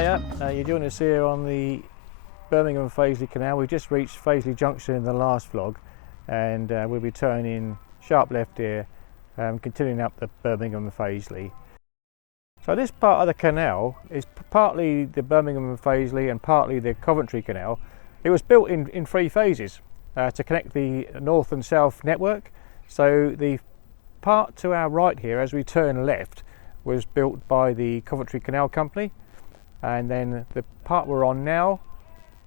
Hiya, you're joining us here on the Birmingham and Fazeley Canal. We've just reached Fradley Junction in the last vlog, and we'll be turning sharp left here, continuing up the Birmingham and Fazeley. So this part of the canal is partly the Birmingham and Fazeley and partly the Coventry Canal. It was built in three phases to connect the north and south network. So the part to our right here, as we turn left, was built by the Coventry Canal Company, and then the part we're on now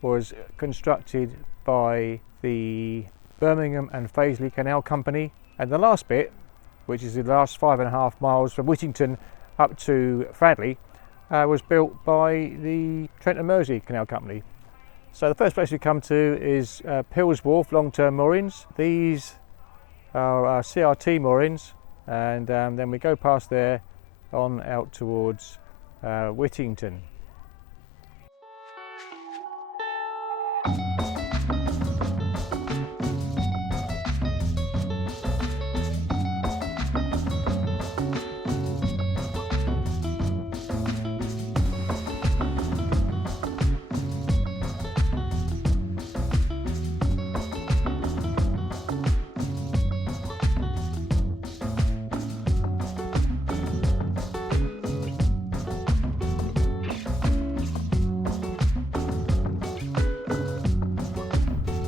was constructed by the Birmingham and Fazeley Canal Company, and the last bit, which is the last 5.5 miles from Whittington up to Fradley, was built by the Trent and Mersey Canal Company. So the first place we come to is Pills Wharf long-term moorings. These are our CRT moorings, and then we go past there on out towards Whittington.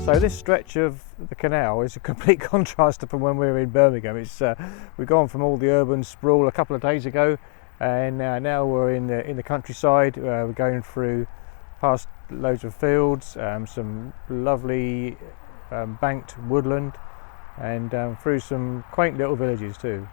So this stretch of the canal is a complete contrast from when we were in Birmingham. We've gone from all the urban sprawl a couple of days ago, and now we're in the countryside. We're going through past loads of fields, some lovely banked woodland, and through some quaint little villages too.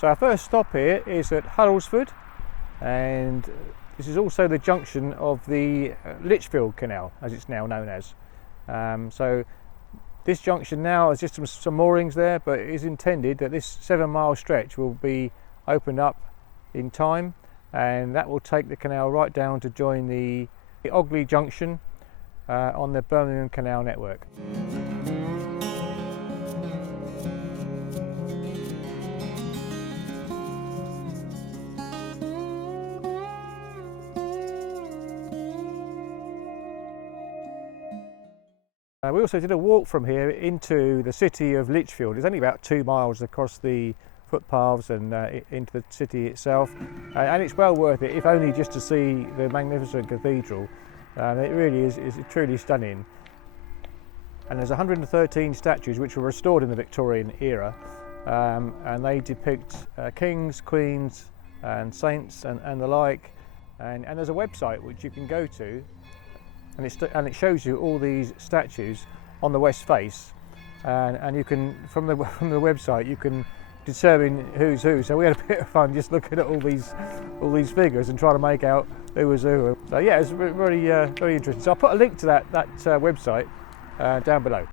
So our first stop here is at Huddlesford, and this is also the junction of the Lichfield Canal, as it's now known as. So this junction now has just some moorings there, but it is intended that this 7-mile stretch will be opened up in time, and that will take the canal right down to join the Fradley Junction on the Birmingham Canal network. We also did a walk from here into the city of Lichfield. It's only about 2 miles across the footpaths and into the city itself, and it's well worth it, if only just to see the magnificent cathedral. It really is truly stunning. And there's 113 statues which were restored in the Victorian era, and they depict kings, queens and saints and the like, and there's a website which you can go to, and it shows you all these statues on the west face, and you can, from the website, you can determine who's who. So we had a bit of fun just looking at all these figures and trying to make out who was who. So yeah, it's very very interesting. So I'll put a link to that website down below.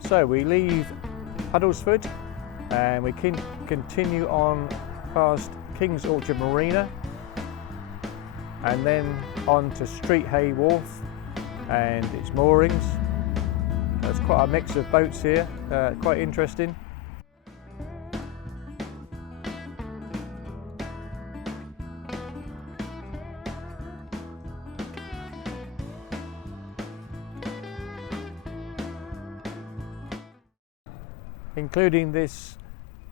So we leave Huddlesford and we continue on past King's Orchard Marina and then on to Street Hay Wharf and its moorings. There's quite a mix of boats here, quite interesting. Including this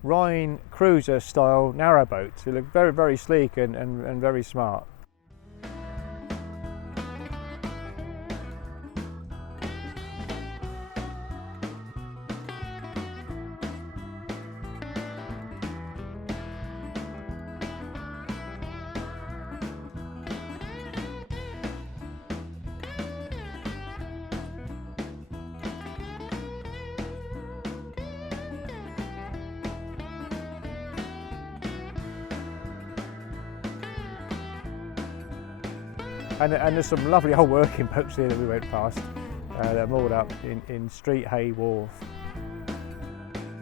Rhine cruiser style narrowboat. They look very, very sleek and very smart. And there's some lovely old working boats here that we went past. They're moored up in Street Hay Wharf.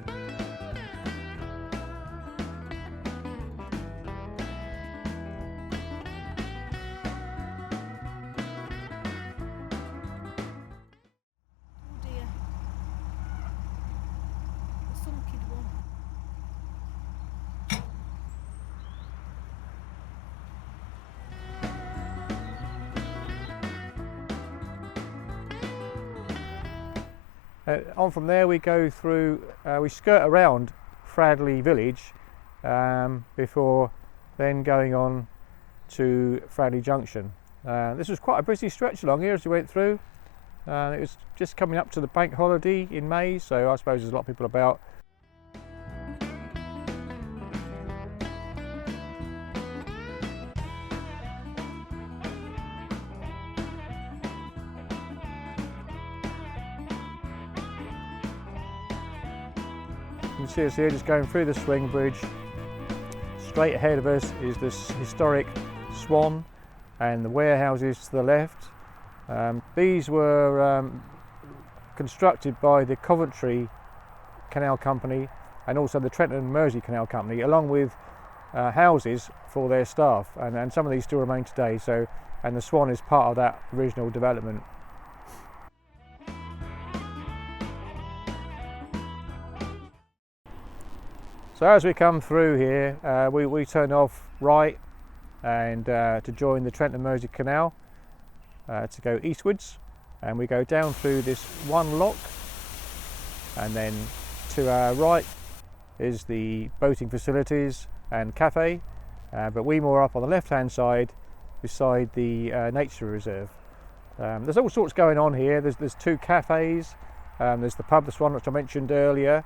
Oh dear, the sunken one. On from there we go through, we skirt around Fradley village before then going on to Fradley Junction. This was quite a busy stretch along here as we went through. It was just coming up to the bank holiday in May, so I suppose there's a lot of people about. You can see us here just going through the swing bridge. Straight ahead of us is this historic Swan and the warehouses to the left. These were constructed by the Coventry Canal Company and also the Trent and Mersey Canal Company, along with houses for their staff, and some of these still remain today. So, and the Swan is part of that original development. So as we come through here, we turn off right and to join the Trent and Mersey Canal to go eastwards, and we go down through this one lock, and then to our right is the boating facilities and cafe, but we moor up on the left hand side beside the nature reserve. There's all sorts going on here. There's two cafes, there's the pub, the Swan, which I mentioned earlier,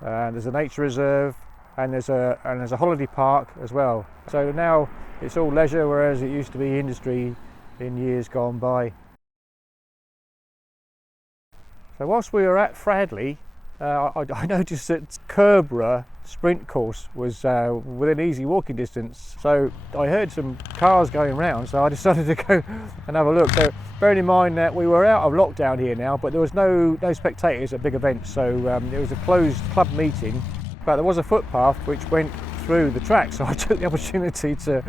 there's a nature reserve, and there's a holiday park as well. So now it's all leisure, whereas it used to be industry in years gone by. So whilst we were at Fradley, I noticed that Kerborough sprint course was within easy walking distance. So I heard some cars going around, so I decided to go and have a look. So bearing in mind that we were out of lockdown here now, but there was no spectators at big events, so it was a closed club meeting. But there was a footpath which went through the track, so I took the opportunity to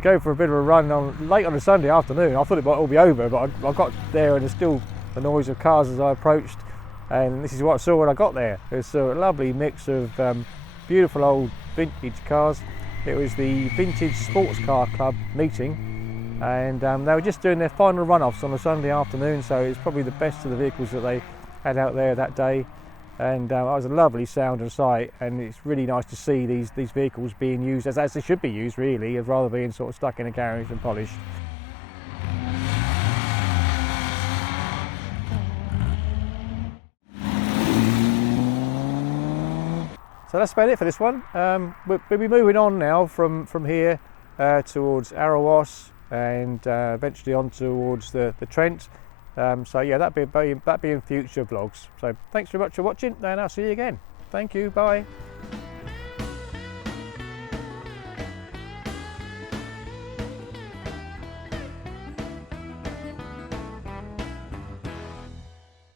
go for a bit of a run late on a Sunday afternoon. I thought it might all be over, but I got there and there's still the noise of cars as I approached, and this is what I saw when I got there. It's a lovely mix of beautiful old vintage cars. It was the Vintage Sports Car Club meeting, and they were just doing their final run-offs on a Sunday afternoon, so it's probably the best of the vehicles that they had out there that day. And it was a lovely sound and sight, and it's really nice to see these vehicles being used as they should be used, really, rather than being sort of stuck in a garage and polished. So that's about it for this one. We'll be moving on now from here towards Arrowas and eventually on towards the Trent. So yeah, that'd be in future vlogs. So thanks very much for watching, and I'll see you again. Thank you, bye.